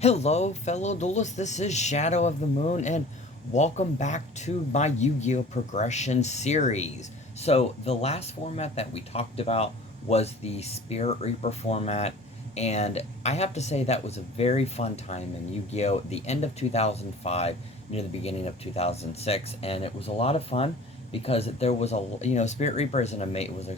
Hello, fellow duelists. This is Shadow of the Moon, and welcome back to my Yu-Gi-Oh! Progression series. So, the last format that we talked about was the Spirit Reaper format, and I have to say that was a very fun time in Yu-Gi-Oh! The end of 2005, near the beginning of 2006, and it was a lot of fun because there was Spirit Reaper is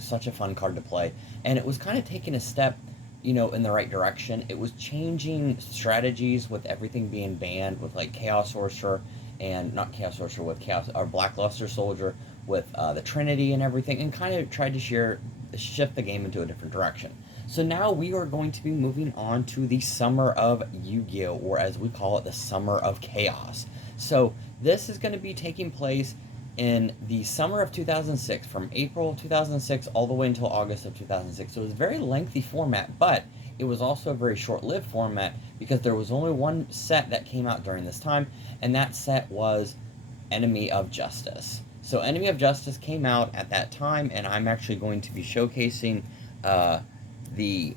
such a fun card to play, and it was kind of taking a step in the right direction. It was changing strategies with everything being banned, with like Chaos Sorcerer and not Chaos Sorcerer with Chaos or Blackluster Soldier with the Trinity and everything, and kind of tried to shift the game into a different direction. So now we are going to be moving on to the Summer of Yu-Gi-Oh, or as we call it, the Summer of Chaos. So this is going to be taking place in the summer of 2006, from April of 2006 all the way until August of 2006. So it was a very lengthy format, but it was also a very short-lived format because there was only one set that came out during this time, and that set was Enemy of Justice. So Enemy of Justice came out at that time, and I'm actually going to be showcasing the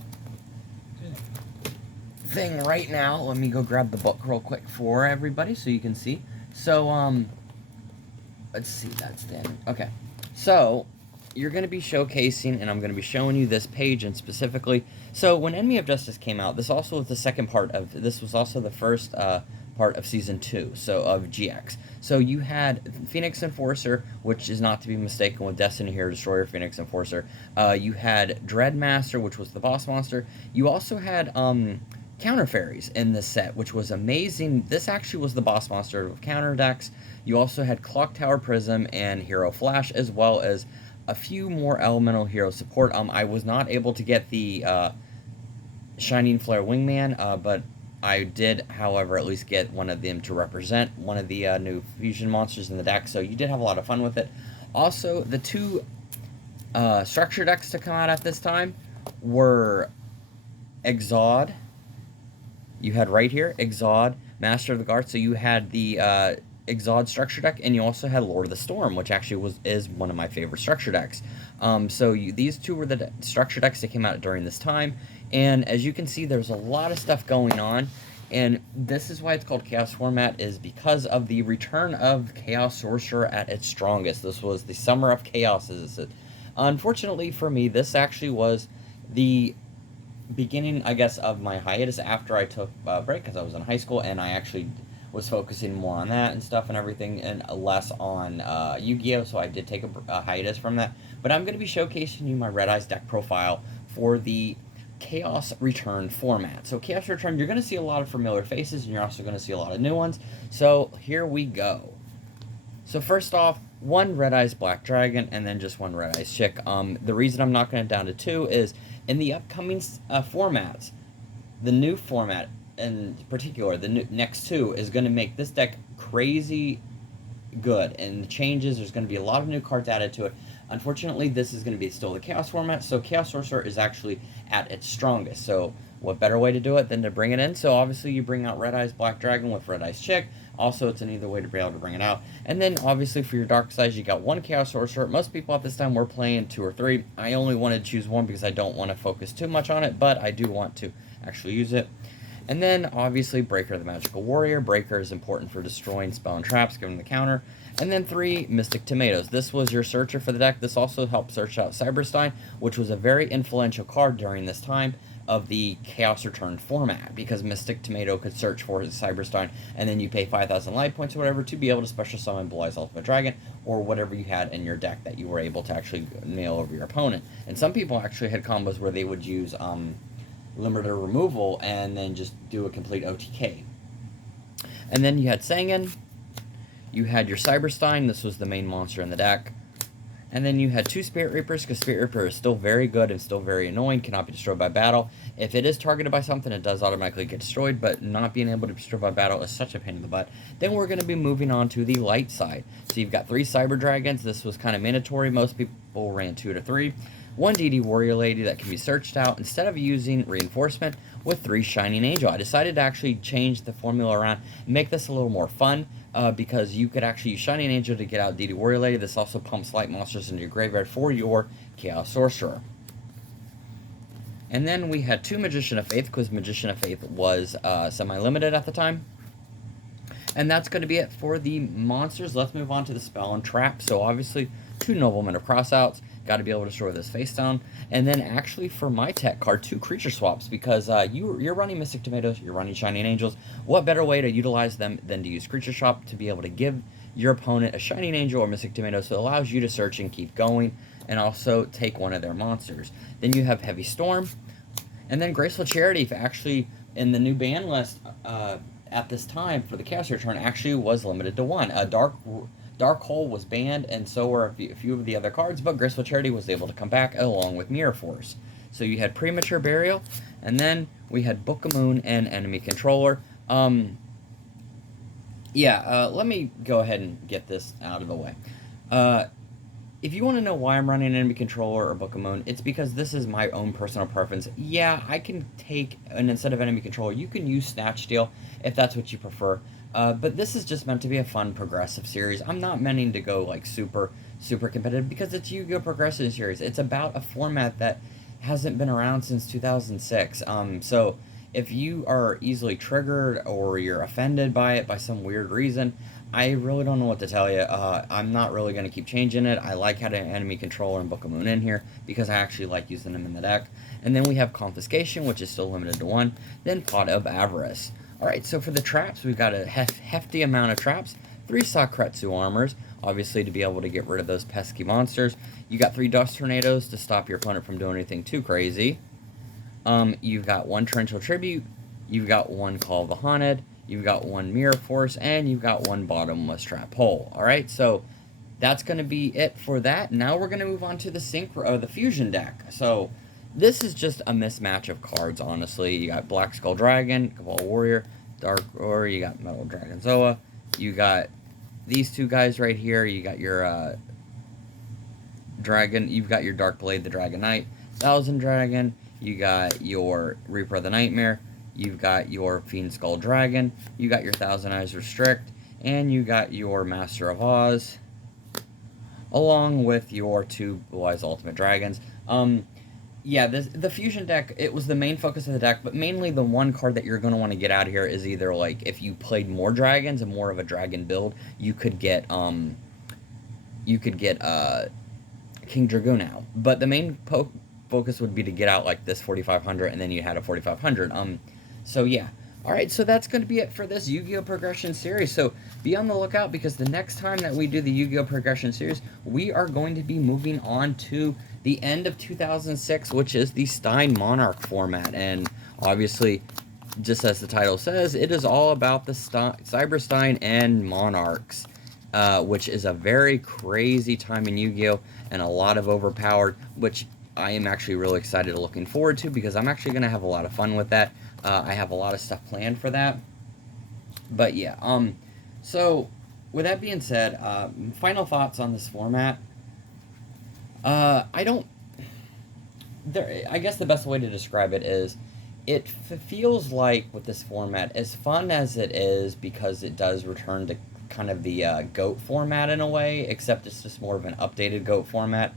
thing right now. Let me go grab the book real quick for everybody so you can see. So, let's see, that's then. Okay. So, you're going to be showcasing, and I'm going to be showing you this page, and specifically, so when Enemy of Justice came out, this also was the second part of, this was also the first part of Season 2, so of GX. So you had Phoenix Enforcer, which is not to be mistaken with Destiny Hero Destroyer, Phoenix Enforcer. You had Dreadmaster, which was the boss monster. You also had Counter Fairies in this set, which was amazing. This actually was the boss monster of counter decks. You also had Clock Tower Prism and Hero Flash, as well as a few more elemental hero support. I was not able to get the Shining Flare Wingman, but I did, however, at least get one of them to represent one of the new fusion monsters in the deck, so you did have a lot of fun with it. Also, the two structure decks to come out at this time were Exod. You had right here, Exod, Master of the Guard, so you had the Exod structure deck, and you also had Lord of the Storm, which actually is one of my favorite structure decks. These two were the structure decks that came out during this time, and as you can see, there's a lot of stuff going on, and this is why it's called Chaos format, is because of the return of Chaos Sorcerer at its strongest. This was the Summer of Chaos, as it. Unfortunately for me, this actually was the beginning, I guess, of my hiatus after I took a break, because I was in high school, and I actually was focusing more on that and stuff and everything, and less on Yu-Gi-Oh! So I did take a hiatus from that. But I'm going to be showcasing you my Red Eyes deck profile for the Chaos Return format. So Chaos Return, you're going to see a lot of familiar faces, and you're also going to see a lot of new ones. So here we go. So first off, one Red Eyes Black Dragon, and then just one Red Eyes Chick. The reason I'm knocking it down to two is in the upcoming formats, the new format in particular, the next two, is going to make this deck crazy good. And the changes, there's going to be a lot of new cards added to it. Unfortunately, this is going to be still the Chaos format, so Chaos Sorcerer is actually at its strongest. So what better way to do it than to bring it in? So obviously you bring out Red Eyes Black Dragon with Red Eyes Chick. Also, it's an either way to be able to bring it out. And then obviously for your Dark Sides, you got one Chaos Sorcerer. Most people at this time were playing two or three. I only wanted to choose one because I don't want to focus too much on it, but I do want to actually use it. And then, obviously, Breaker the Magical Warrior. Breaker is important for destroying spell and traps, giving the counter. And then 3, Mystic Tomatoes. This was your searcher for the deck. This also helped search out Cyberstein, which was a very influential card during this time of the Chaos Return format, because Mystic Tomato could search for his Cyberstein, and then you pay 5,000 life points or whatever to be able to special summon Blue Eyes Ultimate Dragon, or whatever you had in your deck that you were able to actually nail over your opponent. And some people actually had combos where they would use limiter removal and then just do a complete OTK. And then you had Sangan, you had your Cyberstein, this was the main monster in the deck, and then you had 2 Spirit Reapers, because Spirit Reaper is still very good and still very annoying, cannot be destroyed by battle. If it is targeted by something, it does automatically get destroyed, but not being able to be destroyed by battle is such a pain in the butt. Then we're going to be moving on to the light side. So you've got 3 Cyber Dragons, this was kind of mandatory, most people ran 2 to 3. 1 DD Warrior Lady that can be searched out instead of using Reinforcement, with 3 Shining Angel. I decided to actually change the formula around and make this a little more fun, because you could actually use Shining Angel to get out DD Warrior Lady. This also pumps light monsters into your graveyard for your Chaos Sorcerer. And then we had 2 Magician of Faith, because Magician of Faith was semi-limited at the time. And that's going to be it for the monsters. Let's move on to the spell and trap. So obviously, 2 Noblemen of Crossouts. Got to be able to destroy this face down. And then actually for my tech card, 2 creature swaps, because you're running Mystic Tomatoes, you're running Shining Angels. What better way to utilize them than to use Creature Swap to be able to give your opponent a Shining Angel or Mystic Tomato, so it allows you to search and keep going, and also take one of their monsters. Then you have Heavy Storm, and then Graceful Charity, actually in the new ban list at this time for the Chaos Return, actually was limited to 1. Dark Hole was banned, and so were a few of the other cards, but Graceful Charity was able to come back along with Mirror Force. So you had Premature Burial, and then we had Book of Moon and Enemy Controller. Let me go ahead and get this out of the way. If you want to know why I'm running Enemy Controller or Book of Moon, it's because this is my own personal preference. Yeah, I can take, and instead of Enemy Controller, you can use Snatch Steal if that's what you prefer. But this is just meant to be a fun, progressive series. I'm not meaning to go, like, super competitive, because it's Yu-Gi-Oh! Progressive Series. It's about a format that hasn't been around since 2006. So if you are easily triggered or you're offended by it by some weird reason, I really don't know what to tell you. I'm not really going to keep changing it. I like having Enemy Controller and Book of Moon in here because I actually like using them in the deck. And then we have Confiscation, which is still limited to 1. Then Pot of Avarice. Alright, so for the traps, we've got a hefty amount of traps. 3 Sakretsu Armors, obviously to be able to get rid of those pesky monsters. You got 3 Dust Tornadoes to stop your opponent from doing anything too crazy. You've got 1 Torrential Tribute. You've got 1 Call of the Haunted. You've got 1 Mirror Force, and you've got 1 Bottomless Trap Hole. Alright, so that's going to be it for that. Now we're going to move on to the Fusion deck. So this is just a mismatch of cards, honestly. You got Black Skull Dragon, Cabal Warrior, Dark Roar, you got Metal Dragon Zoa. You got these 2 guys right here. You got your Dragon, you've got your Dark Blade, the Dragon Knight, Thousand Dragon. You got your Reaper of the Nightmare. You've got your Fiend Skull Dragon. You got your Thousand Eyes Restrict. And you got your Master of Oz. Along with your 2 Blue Eyes Ultimate Dragons. Yeah, the Fusion deck, it was the main focus of the deck, but mainly the one card that you're going to want to get out of here is either, like, if you played more dragons and more of a dragon build, you could get King Dragoon out. But the main focus would be to get out, like, this 4500, and then you had a 4500. So yeah. Alright, so that's going to be it for this Yu-Gi-Oh! Progression series. So be on the lookout, because the next time that we do the Yu-Gi-Oh! Progression series, we are going to be moving on to the end of 2006, which is the Stein Monarch format. And obviously, just as the title says, it is all about the Cyber Stein and Monarchs, which is a very crazy time in Yu-Gi-Oh! And a lot of overpowered, which I am actually really excited, looking forward to, because I'm actually going to have a lot of fun with that. I have a lot of stuff planned for that. But yeah, so with that being said, final thoughts on this format. I guess the best way to describe it is, it feels like with this format, as fun as it is, because it does return to kind of the GOAT format in a way, except it's just more of an updated GOAT format.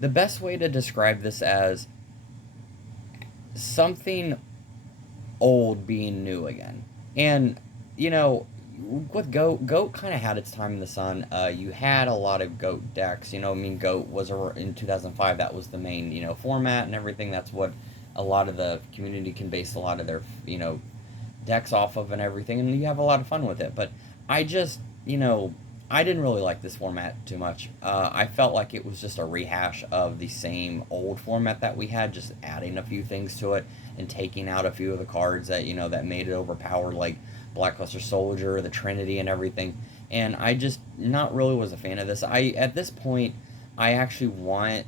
The best way to describe this as something old being new again. And, you know, with GOAT kind of had its time in the sun. You had a lot of GOAT decks, you know, I mean, GOAT was in 2005, that was the main, you know, format and everything. That's what a lot of the community can base a lot of their, you know, decks off of and everything, and you have a lot of fun with it. But I just, you know, I didn't really like this format too much. I felt like it was just a rehash of the same old format that we had, just adding a few things to it and taking out a few of the cards that, you know, that made it overpowered, like Blackluster Soldier, the Trinity, and everything. And I just not really was a fan of this. At this point, I actually want,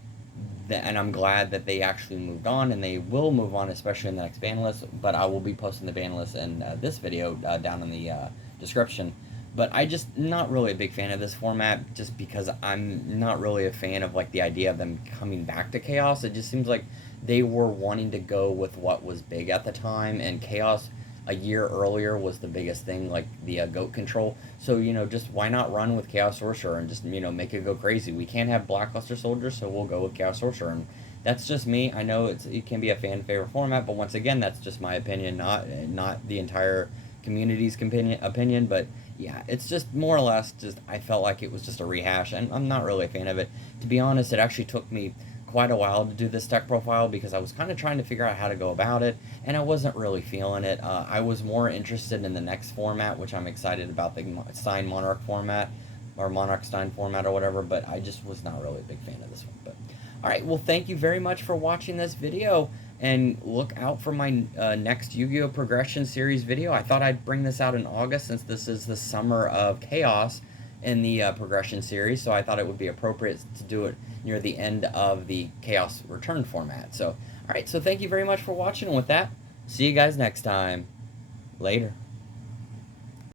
and I'm glad that they actually moved on, and they will move on, especially in the next ban list. But I will be posting the ban list in this video down in the description. But I just not really a big fan of this format, just because I'm not really a fan of, like, the idea of them coming back to Chaos. It just seems like they were wanting to go with what was big at the time, and Chaos a year earlier was the biggest thing, like the GOAT control. So, you know, just why not run with Chaos Sorcerer and just, you know, make it go crazy? We can't have Blackluster Soldier, so we'll go with Chaos Sorcerer, and That's just me. I know it can be a fan favorite format, but once again, that's just my opinion, not the entire community's opinion. But yeah, it's just more or less just I felt like it was just a rehash, and I'm not really a fan of it. To be honest, it actually took me quite a while to do this tech profile because I was kind of trying to figure out how to go about it, and I wasn't really feeling it. I was more interested in the next format, which I'm excited about, the Stein Monarch format, or Monarch Stein format, or whatever. But I just was not really a big fan of this one. But all right, well, thank you very much for watching this video, and look out for my next Yu-Gi-Oh! Progression Series video. I thought I'd bring this out in August since this is the summer of chaos in the Progression Series, so I thought it would be appropriate to do it near the end of the Chaos Return format. So, all right, so thank you very much for watching, and with that, see you guys next time. Later.